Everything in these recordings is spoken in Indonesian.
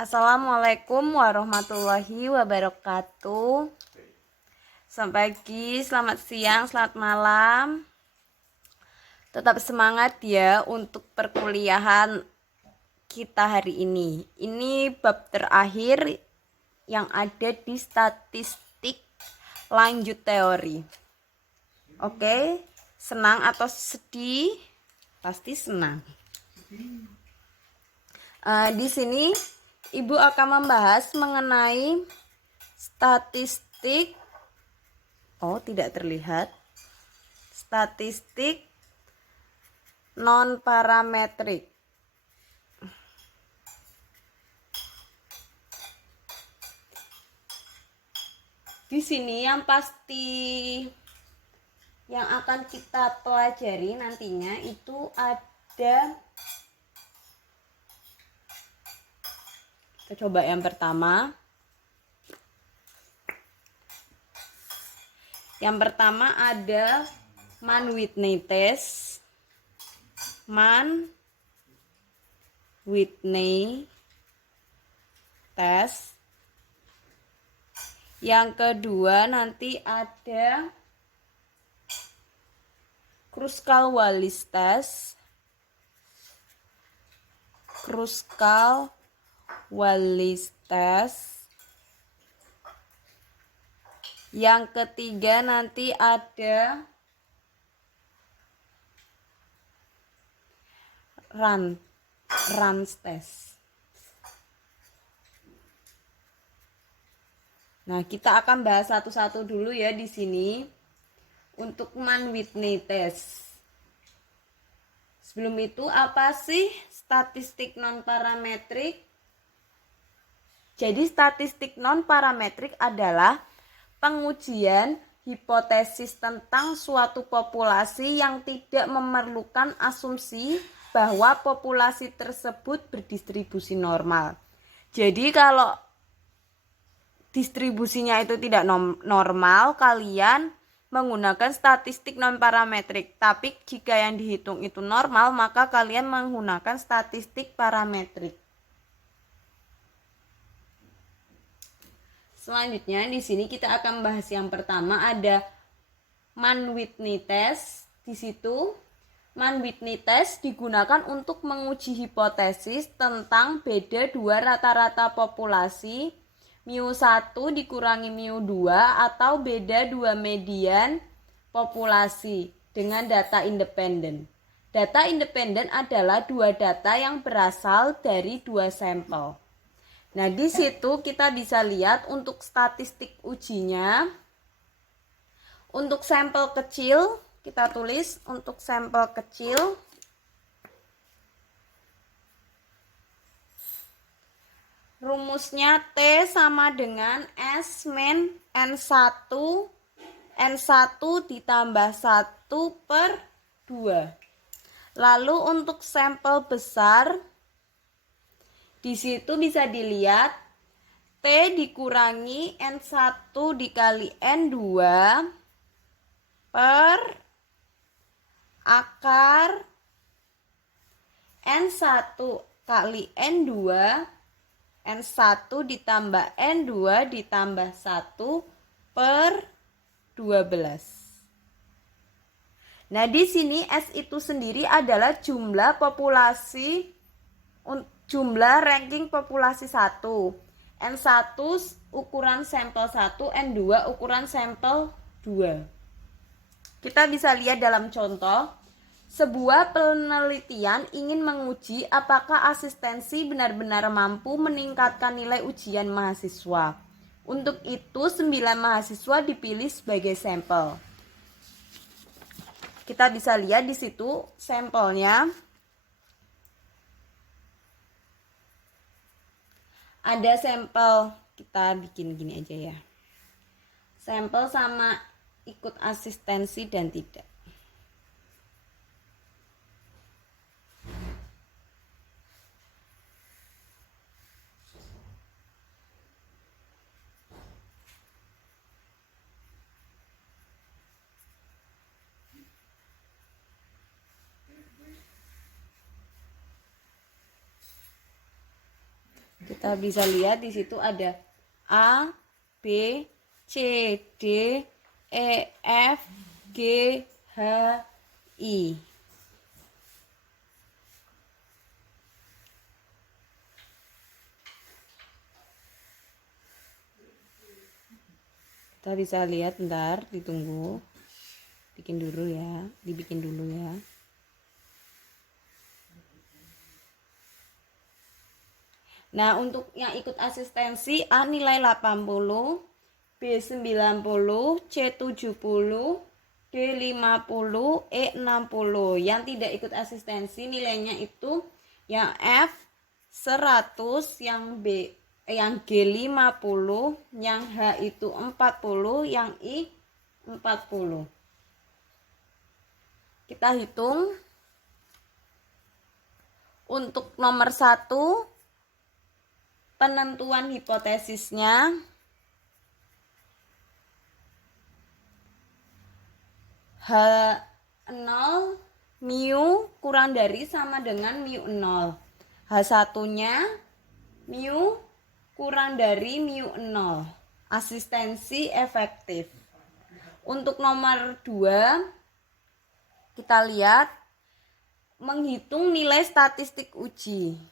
Assalamualaikum warahmatullahi wabarakatuh. Selamat pagi, selamat siang, selamat malam. Tetap semangat ya untuk perkuliahan kita hari ini. Ini bab terakhir yang ada di statistik lanjut teori. Oke, senang atau sedih? Pasti senang. Di sini Ibu akan membahas mengenai statistik. Tidak terlihat. Statistik non parametrik. Di sini yang pasti yang akan kita pelajari nantinya itu ada. Kita coba yang pertama. Yang pertama ada Mann-Whitney test. Mann-Whitney test. Yang kedua nanti ada Kruskal-Wallis test. Kruskal-Wallis test. Yang ketiga nanti ada Ran's test. Nah, kita akan bahas satu-satu dulu ya di sini. Untuk Mann-Whitney test. Sebelum itu, apa sih statistik non parametrik? Jadi statistik non parametrik adalah pengujian hipotesis tentang suatu populasi yang tidak memerlukan asumsi bahwa populasi tersebut berdistribusi normal. Jadi kalau distribusinya itu tidak normal, kalian menggunakan statistik non parametrik. Tapi jika yang dihitung itu normal, maka kalian menggunakan statistik parametrik. Selanjutnya di sini kita akan bahas yang pertama ada Mann-Whitney test. Di situ Mann-Whitney test digunakan untuk menguji hipotesis tentang beda dua rata-rata populasi mu1 dikurangi mu2 atau beda dua median populasi dengan data independen. Data independen adalah dua data yang berasal dari dua sampel. Nah, di situ kita bisa lihat untuk statistik ujinya. Untuk sampel kecil, kita tulis untuk sampel kecil. Rumusnya T sama dengan S min N1 ditambah 1/2. Lalu untuk sampel besar, di situ bisa dilihat T dikurangi N1 dikali N2 per akar N1 kali N2, N1 ditambah N2 ditambah 1/12. Nah, di sini S itu sendiri adalah jumlah populasi, jumlah ranking populasi 1. N1 ukuran sampel 1, N2 ukuran sampel 2. Kita bisa lihat dalam contoh, sebuah penelitian ingin menguji apakah asistensi benar-benar mampu meningkatkan nilai ujian mahasiswa. Untuk itu 9 mahasiswa dipilih sebagai sampel. Kita bisa lihat di situ sampelnya. Ada sampel, kita bikin gini aja ya. Sampel sama ikut asistensi dan tidak. Kita bisa lihat di situ ada A, B, C, D, E, F, G, H, I. Kita bisa lihat, bentar, ditunggu. Bikin dulu ya, dibikin dulu ya. Nah, untuk yang ikut asistensi A nilai 80, B 90, C 70, D 50, E 60. Yang tidak ikut asistensi nilainya itu yang F 100, yang G 50, yang H itu 40, yang I 40. Kita hitung. Untuk nomor 1, penentuan hipotesisnya H0 mu kurang dari sama dengan mu 0. H1-nya mu kurang dari mu 0. Asistensi efektif. Untuk nomor 2, kita lihat menghitung nilai statistik uji.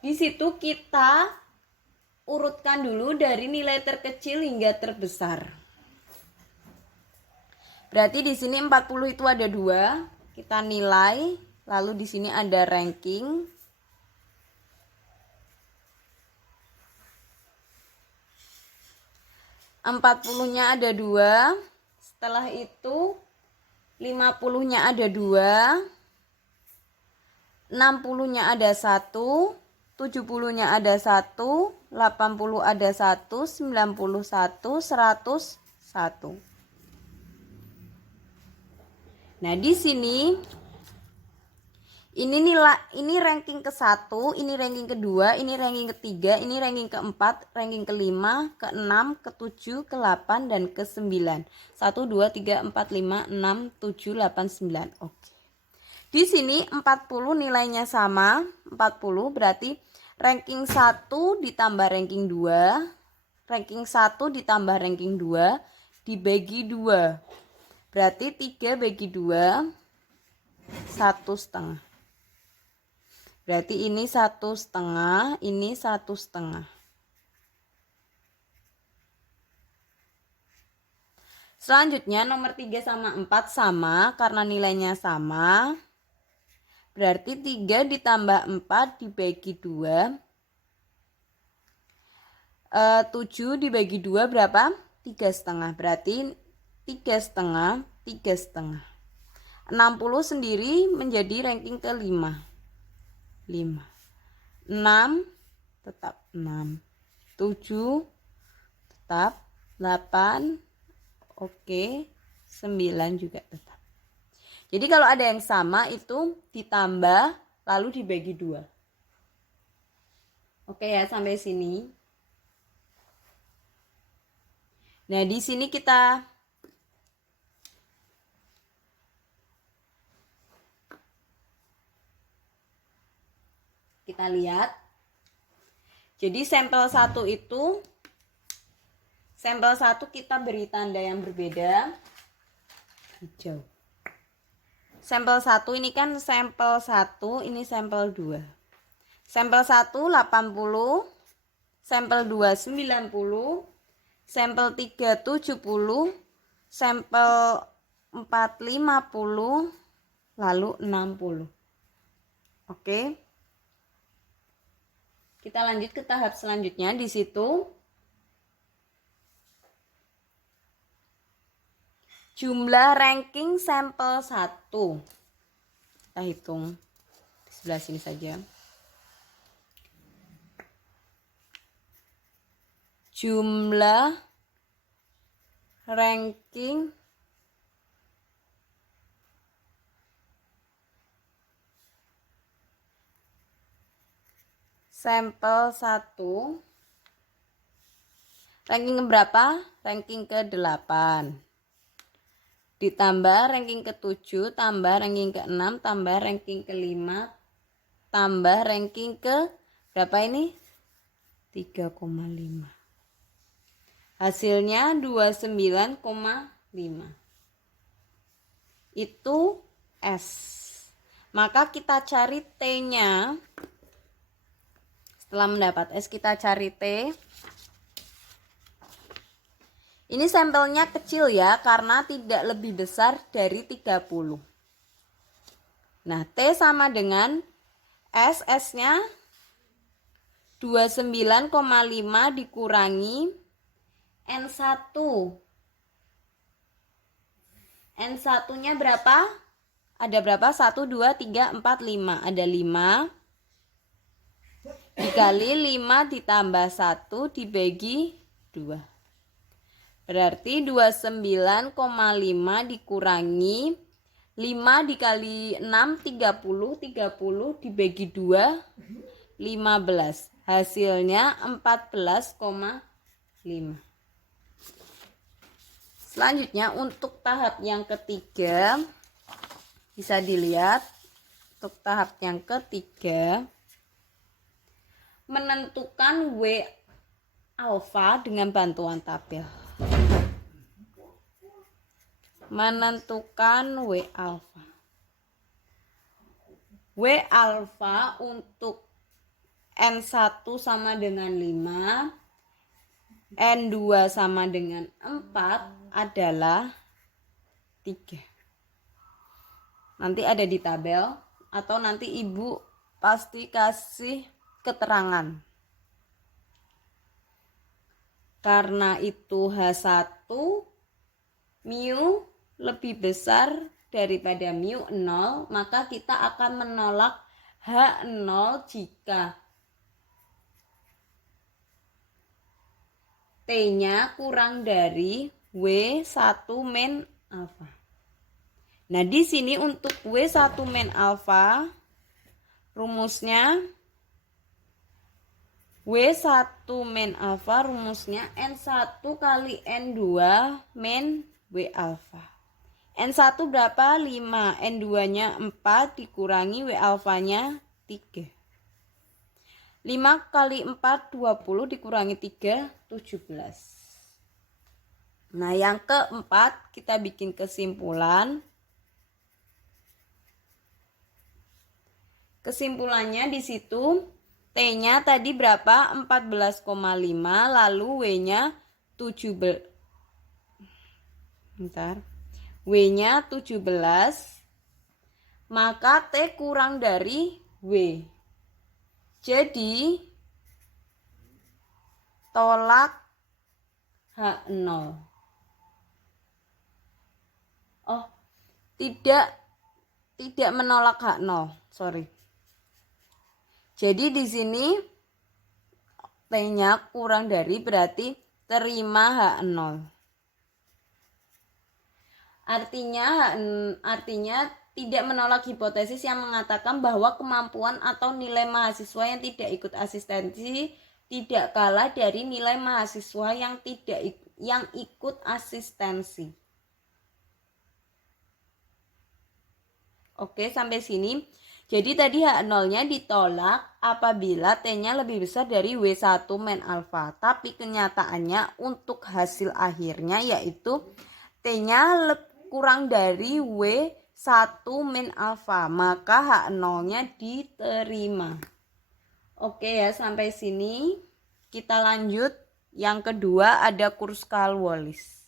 Di situ kita urutkan dulu dari nilai terkecil hingga terbesar. Berarti di sini 40 itu ada 2, kita nilai, lalu di sini ada ranking. Empat puluhnya ada 2, setelah itu 50-nya ada 2, 60-nya ada 1, 70-nya ada 1, 80 ada 1, 91, 101. Nah, di sini ini ranking ke-1, ini ranking ke-2, ini ranking ke-3, ini ranking ke-4, ranking ke-5, ke-6, ke-7, ke-8 dan ke-9. 1 2 3 4 5 6 7 8 9. Oke. Di sini 40 nilainya sama, 40 berarti ranking 1 ditambah ranking 2, ranking 1 ditambah ranking 2 dibagi 2. Berarti 3 bagi 2, 1,5. Berarti ini 1,5, ini 1,5. Selanjutnya nomor 3 sama 4 sama karena nilainya sama. Berarti 3 ditambah 4 dibagi 2. 7 dibagi 2 berapa? 3,5. Berarti 3,5, 3,5. 60 sendiri menjadi ranking ke-5. 5. 6 tetap 6. 7 tetap 8. Oke. 9 juga tetap. Jadi kalau ada yang sama itu ditambah lalu dibagi 2. Oke ya, sampai sini. Nah, di sini kita lihat. Jadi sampel 1 itu, sampel 1 kita beri tanda yang berbeda. Hijau. Sampel 1 ini kan sampel 1, ini sampel 2. Sampel 1 80, sampel 2 90, sampel 3 70, sampel 4 50, lalu 60. Oke. Kita lanjut ke tahap selanjutnya. Di situ jumlah ranking sampel 1. Kita hitung di sebelah sini saja. Jumlah ranking sampel 1. Ranking berapa? Ranking ke-8. ditambah ranking ke-7 tambah ranking ke-6 tambah ranking ke-5 tambah ranking ke berapa ini? 3,5. Hasilnya 29,5. Itu S. Maka kita cari T-nya. Setelah mendapat S, kita cari T. Ini sampelnya kecil ya, karena tidak lebih besar dari 30. Nah, T sama dengan S. S-nya 29,5 dikurangi N1. N1-nya berapa? Ada berapa? 1, 2, 3, 4, 5. Ada 5. Dikali 5 ditambah 1 dibagi 2. Berarti 29,5 dikurangi 5 dikali 6, 30. 30 dibagi 2, 15. Hasilnya 14,5. Selanjutnya untuk tahap yang ketiga, bisa dilihat untuk tahap yang ketiga, menentukan W alfa dengan bantuan tabel. Menentukan W alfa. W alfa untuk N1 sama dengan 5, N2 sama dengan 4 adalah 3. Nanti ada di tabel atau nanti ibu pasti kasih keterangan. Karena itu H1 mu lebih besar daripada mu 0, maka kita akan menolak H0 jika T-nya kurang dari W1 min alfa. Nah, di sini untuk W1 min alfa rumusnya W1 min alfa rumusnya N1 kali N2 min W alfa. N1 berapa? 5. N2-nya 4 dikurangi W alfanya 3. 5 kali 4 20 dikurangi 3 17. Nah, yang keempat kita bikin kesimpulan. Kesimpulannya di situ T-nya tadi berapa? 14,5, lalu W-nya 17. Bentar. W-nya 17. Maka T kurang dari W. Jadi tolak H0. Oh, tidak menolak H0. Sorry. Jadi di sini T-nya kurang dari berarti terima H0. Artinya tidak menolak hipotesis yang mengatakan bahwa kemampuan atau nilai mahasiswa yang tidak ikut asistensi tidak kalah dari nilai mahasiswa yang ikut asistensi. Oke, sampai sini. Jadi tadi H0-nya ditolak apabila T-nya lebih besar dari W1 min alfa. Tapi kenyataannya untuk hasil akhirnya yaitu T-nya kurang dari W1 min alfa. Maka H0-nya diterima. Oke ya, sampai sini. Kita lanjut. Yang kedua ada Kruskal-Wallis.